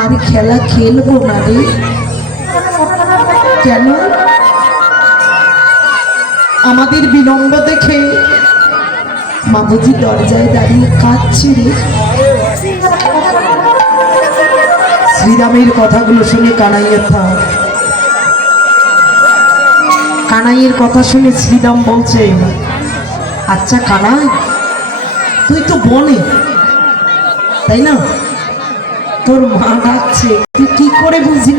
আর খেলা খেলবো না রে। কেন? আমাদের বিলম্ব দেখে মাবুজি দরজায় দাঁড়িয়ে কাঁদছে রে। শ্রীরামের কথাগুলো শুনে কানাইয়ের থাক। কানাইয়ের কথা শুনে শ্রীরাম বলছে, আচ্ছা কানাই, তুই তো বনে, তাই না? তোর মা ডাকছে, তুই কি করে বুঝলি?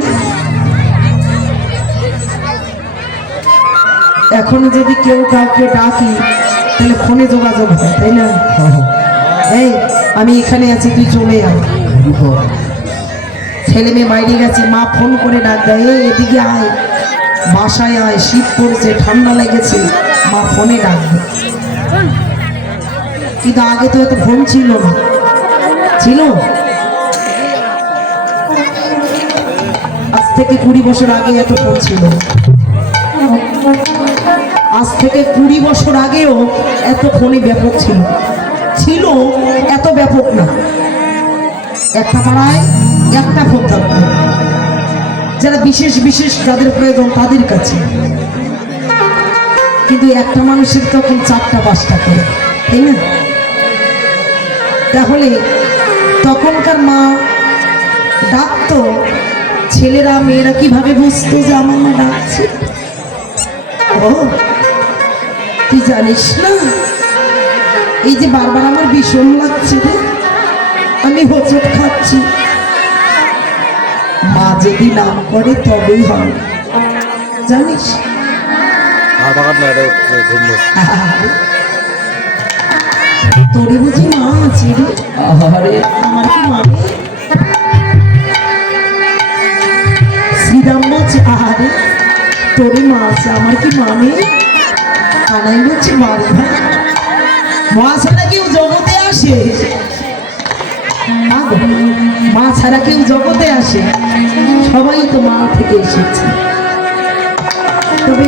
এখন যদি কেউ কাউকে ডাকি তাহলে ফোনে যোগাযোগ হয়, তাই না? এই আমি এখানে আছি, তুই চলে আয়। ছেলে মেয়ে বাইরে গেছে, মা ফোন করে ডাক দেয়, এই এদিকে আয়, বাসায় আয়, শীত পড়েছে, ঠান্ডা লেগেছে, মা ফোনে ডাক দেয়। কিন্তু আগে তো এত ফোন ছিল না, ছিল? আজ থেকে 20 বছর আগে এত ফোন ছিল। আজ থেকে 20 বছর আগেও এত ফোনই ব্যাপক ছিল, ছিল এত ব্যাপক না। একটা পাড়ায় একটা ফোন থাকতো, যারা বিশেষ বিশেষ যাদের প্রয়োজন তাদের কাছে। কিন্তু একটা মানুষের তখন 4টা 5টা করে, তাই না? তাহলে তখনকার মা ডাকতো, ছেলেরা মেয়েরা কিভাবে বুঝতো যে আমার মা ডাকছে? ও তুই জানিস না, এই যে বারবার আমার ভীষণ লাগছে রে, আমি হোঁচট খাচ্ছি, মা যদি নাম করে তবেই হবে, জানিস? তোরে বুঝি মা আছে রে? আরে আমার কি মা নেই? শ্রীরাম বলছে আরে তোরে মা আছে, আমার কি মা নেই? কানাই বলছে মা রে ভাই, মা ছাড়া কেউ জগতে আসে? মা গো, মা ছাড়া কেউ জগতে আসে? সবাই তো মা থেকে এসেছে। তবে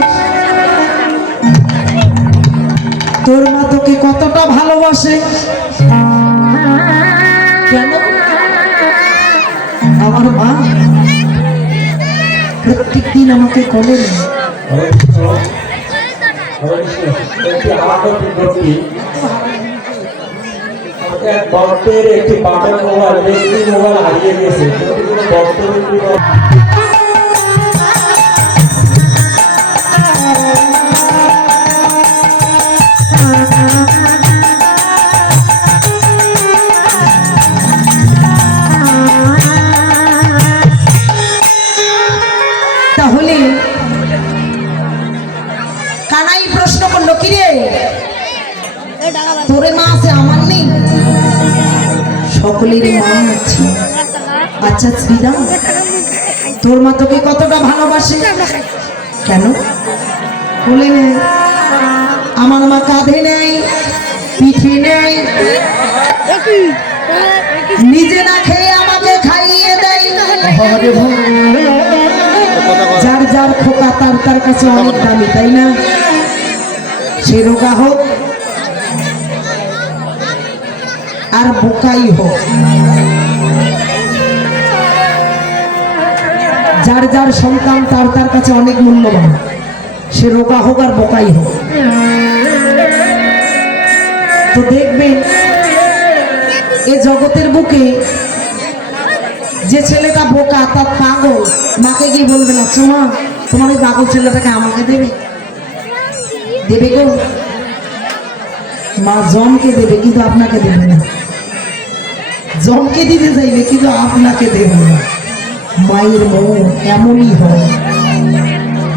তোর মা তোকে কতটা ভালোবাসে? কেন? আমার মা প্রত্যেক দিন আমাকে কোলে নেয়। ভক্তের একটি বাটন মোবাইল হারিয়ে গেছে। তাহলে কানাই প্রশ্ন করলো, কি রে তোরে মা আছে আমার নেই? সকলেরই মা আছে। আচ্ছা শ্রীরাম, তোর মা তোকে কতটা ভালোবাসে? কেন? বলে নে। আমার মা কাঁধে নেই, পিঠে নেই, নিজে না খেয়ে আমাকে খাইয়ে দেয়। যার যার খোকা তার তার কাছে অনেক দামি, তাই না? সে রোগা হোক আর বোকাই হোক, যার যার সন্তান তার তার কাছে অনেক মূল্যবান, সে রোগা হোক আর বোকাই হোক। তো দেখবেন এ জগতের বুকে যে ছেলেটা বোকা, তার পাগল, মাকে গিয়ে বলবে না মা তোমার ওই পাগল ছেলেটাকে আমাকে দেবে? দেবে গো? মা জমকে দেবে কিন্তু আপনাকে দেবে না। জমকে দিতে চাইবে কিন্তু আপনাকে দেবে না। মায়ের মন এমনই হয়,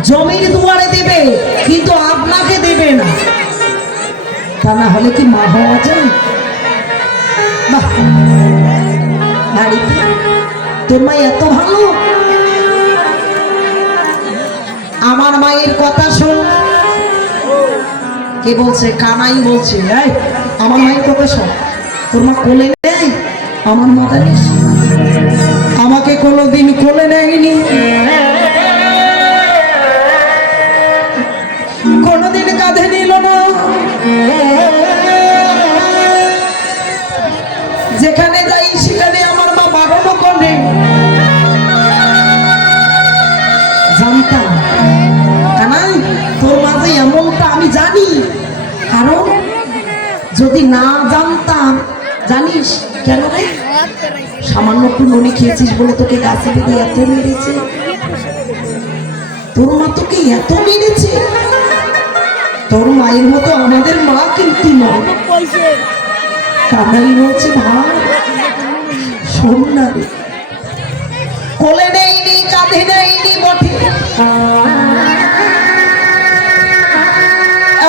জমির দুয়ারে দেবে কিন্তু আপনাকে দেবে না। তা না হলে কি মা হওয়া যায়? বাহ, বাড়িতে তোর মা এত ভালো। আমার মায়ের কথা শোন। কে বলছে? কানাই বলছে। এই আমার মায়ের কথা শোন। তোর মা কোলে নেই? আমার মা জানিস আমাকে কোনোদিন কোলে নেয়নি, কোনোদিন কাঁধে নিল না। যেখানে যাই সেখানে আমার মা বারণও করে। জানতাম কানাই তোর মাঝে এমনটা আমি জানি, কারণ যদি না জানতাম, জানিস কেন রে? সামান্য একটু ননি খেয়েছিস বলে তোকে গাছে বেঁধে এত মেরেছে। তোর মা তোকে এত মেরেছে। তোর মায়ের মতো আমাদের মা কিন্তু নয়। কানাই বলছে ভাই শোন না রে, কোলে নেইনি, কাঁধে নেইনি বটে,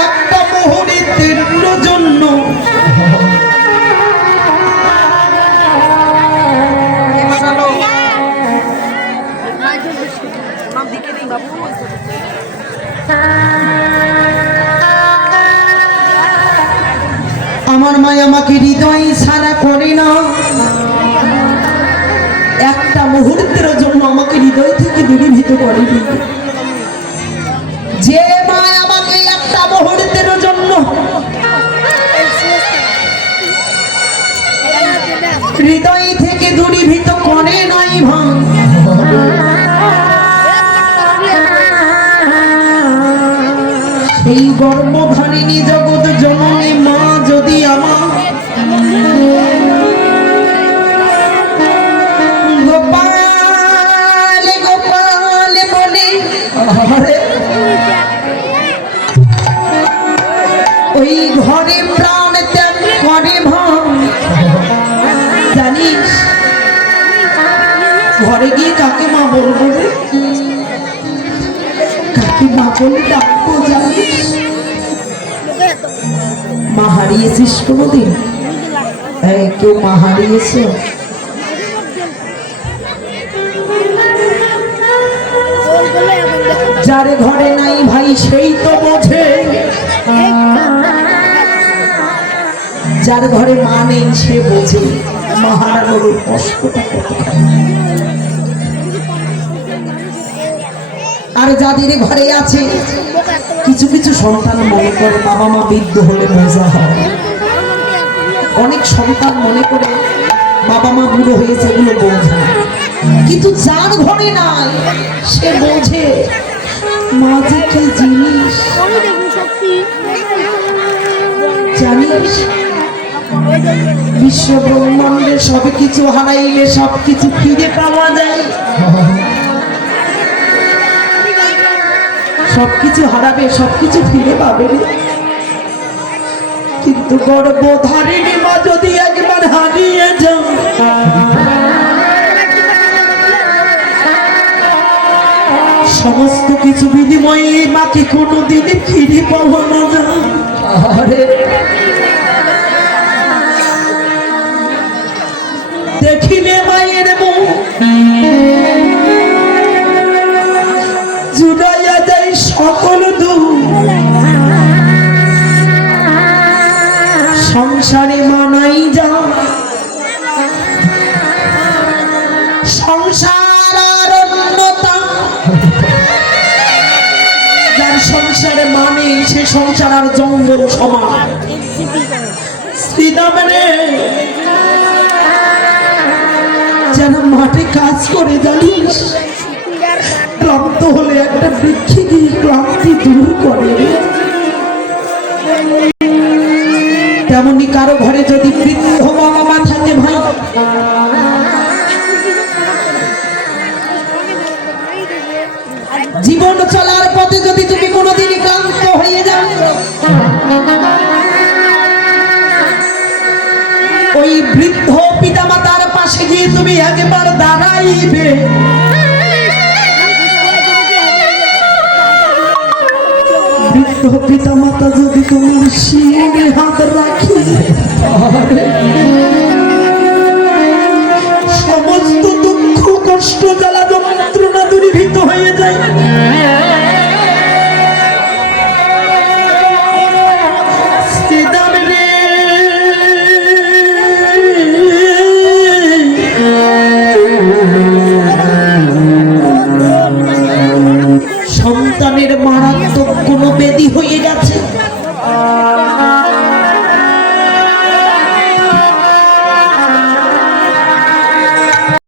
একটা মুহূর্তের জন্য আমার মা আমাকে হৃদয় ছাড়া করে না। একটা মুহূর্তের জন্য আমাকে হৃদয় থেকে দূরীভূত করেনি। যে মা আমাকে একটা মুহূর্তের জন্য হৃদয় থেকে দূরীভূত করে নাই ভাই, সেই গর্ভধারিণী জগৎ জননী মা যদি আমার গোপাল গোপাল বলে ওই ঘরে প্রাণ ত্যাগ করে ভাই, জানিস ঘরে গিয়ে কাকে মা বলবো রে? কাকে মা বলে ডাকবো জানিস? মা হারিয়েছিস কোনোদিন? এই কেউ মা হারিয়েছ? যার ঘরে নাই ভাই সেই তো বোঝে, যার ঘরে মা নেই সে বোঝে মা হারানোর কষ্টটা কতখানি। আর যাদের ঘরে আছে, কিছু কিছু সন্তান মনে করে বাবা মা বৃদ্ধ হলে মজা হয়। অনেক সন্তান মনে করে বাবা মা বুড়ো হয়েছে এগুলো বোঝে, কিন্তু যার ঘরে নাই সে বোঝে মা যে কি জিনিস। জানিস বিশ্ব ব্রহ্মাণ্ডে সবকিছু হারাইলে সবকিছু ফিরে পাওয়া যায়। সবকিছু হারাবে সবকিছু ফিরে পাবে, কিন্তু গর্ভধারিণী মা যদি একবার হারিয়ে যাও, সমস্ত কিছু বিনিময়ে মাকে কোনোদিন ফিরে পাওয়া না যায়। দেখিলে মায়ের মুখ জুড়াইয়া যায় সকল দুঃখ, সংসারে মানাই যা সংসার আর অন্যতা, যার সংসারে মানে সে সংসার আর জঙ্গল সমান। শ্রীরামরে যেন মাঠে কাজ করে জানিস, ক্লান্ত হলে একটা বৃক্ষে গিয়ে ক্লান্তি দূর করে, তেমনি কারো ঘরে যদি বৃদ্ধ বাবা মা থাকে ভাই, জীবন চলার পথে যদি তুমি কোনোদিন ক্লান্ত হয়ে যাও, ওই বৃদ্ধ পিতা মাতার পাশে গিয়ে তুমি একবার দাঁড়াইবে। বৃদ্ধ পিতা মাতা যদি তোমার শিরে হাত রাখে, সমস্ত দুঃখ কষ্ট জ্বালা যন্ত্রণা দূরীভূত হয়ে যায়। সন্তানের মারাত্মক কোনো ব্যাধি হয়ে গেছে,